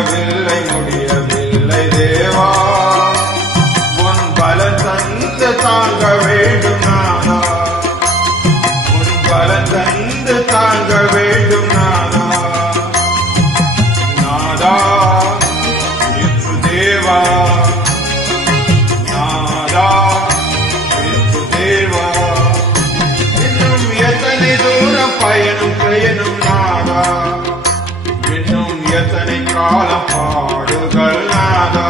முடியவில்லை தேவா, உன் பலன் தந்து தாங்க வேண்டும் நாதா, உன் பலன் தந்து தாங்க வேண்டும் நாதா. நாதா இயேசு தேவா, நாதா இயேசு தேவா, இன்னும் எத்தனை தூரம் பயணம் செய்யணும் நாதா, இன்னும் எத்தனை காலம் பாடுகள் நாதா.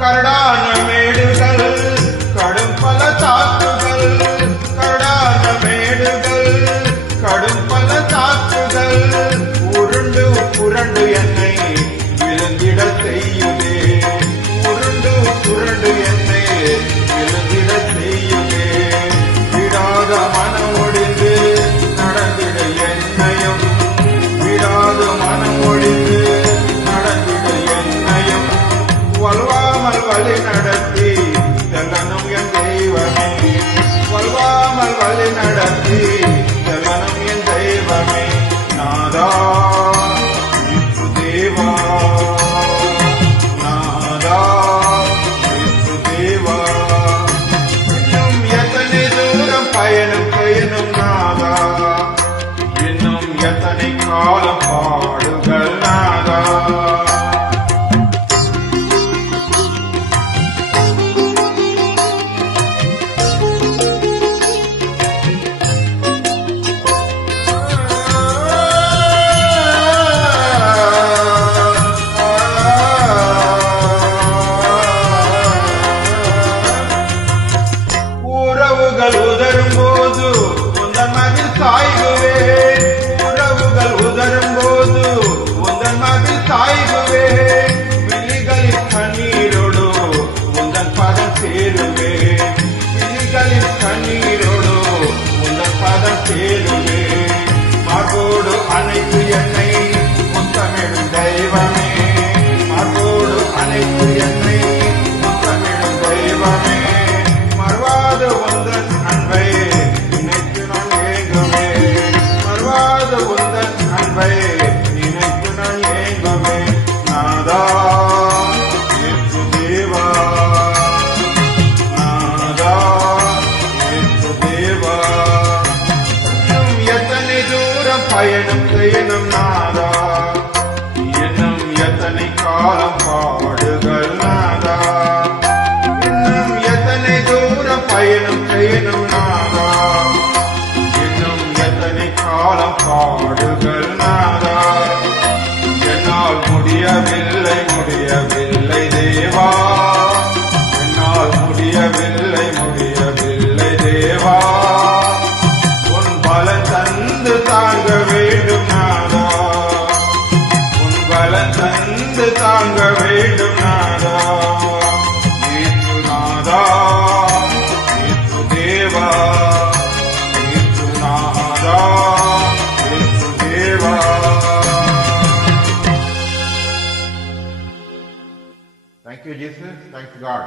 கரடான மேடுகள் கடும் பல தாக்குகள், கரடான மேடுகள் கடும் பல தாக்குகள், உருண்டு புரண்டு என்னை விழுந்திட செய்யுமே, உருண்டு புரண்டு என்னை விழுந்திட செய்யுமே. விடாத மனம் ஒழிந்து நடந்திட என்னையும், விடாத மனம் ஒழிந்து நடந்திட என்னையும், வல்வாமல் வழி நடத்தி செல்லணும் என் தெய்வமே, வல்வாமல் வழி நடத்தி செல்லணும் என் தெய்வமே. நாதா இயேசு தேவா, நாதா இயேசு தேவா, இன்னும் எத்தனை தூரம் பயணம் செய்யணும் நாதா, இன்னும் எத்தனை காலம் பாடுகள் நாதா. உறவுகள் உதரும் போது உந்தன் மகிழ் சாய்குவே, உறவுகள் உதரும் போது உந்தன் மகிழ் சாய்குவே, விழிகளில் கண்ணீரோடு உந்தன் பதம் சேருவே, விழிகளில் கண்ணீரோடு உந்தன் பதம் சேருவே. மகோடு அனைத்து என்னை முத்தமிடும் தெய்வமே, மகோடு அனைத்து என்னை முத்தமிடும் தெய்வமே. மறுவாத உந்தன் அன்பை நினைத்து நான் ஏங்குவே, மறுவாத உந்தன் அன்பை நினைத்து நான் ஏங்குவே. நாதா இயேசு தேவா, நாதா இயேசு தேவா, இன்னும் எத்தனை தூரம் பயணம் செய்யணும் நாதா, இன்னும் எத்தனை காலம் பாடுகள் நாதா, இன்னும் எத்தனை தூரம் பயணம் செய்யணும் நாதா, இன்னும் எத்தனை காலம் பாடுகள் நாதா. என்னால் முடியவில்லை தேவா, என்னால் முடியவில்லை தேவா, உன் பலன் தந்து தாங்க வேண்டும் நாதா, உன் பலன் தந்து தாங்க வேண்டும் நாதா. இயேசு நாதா இயேசு தேவா, இயேசு நாதா இயேசு தேவா. Thank you, Jesus. Thanks God.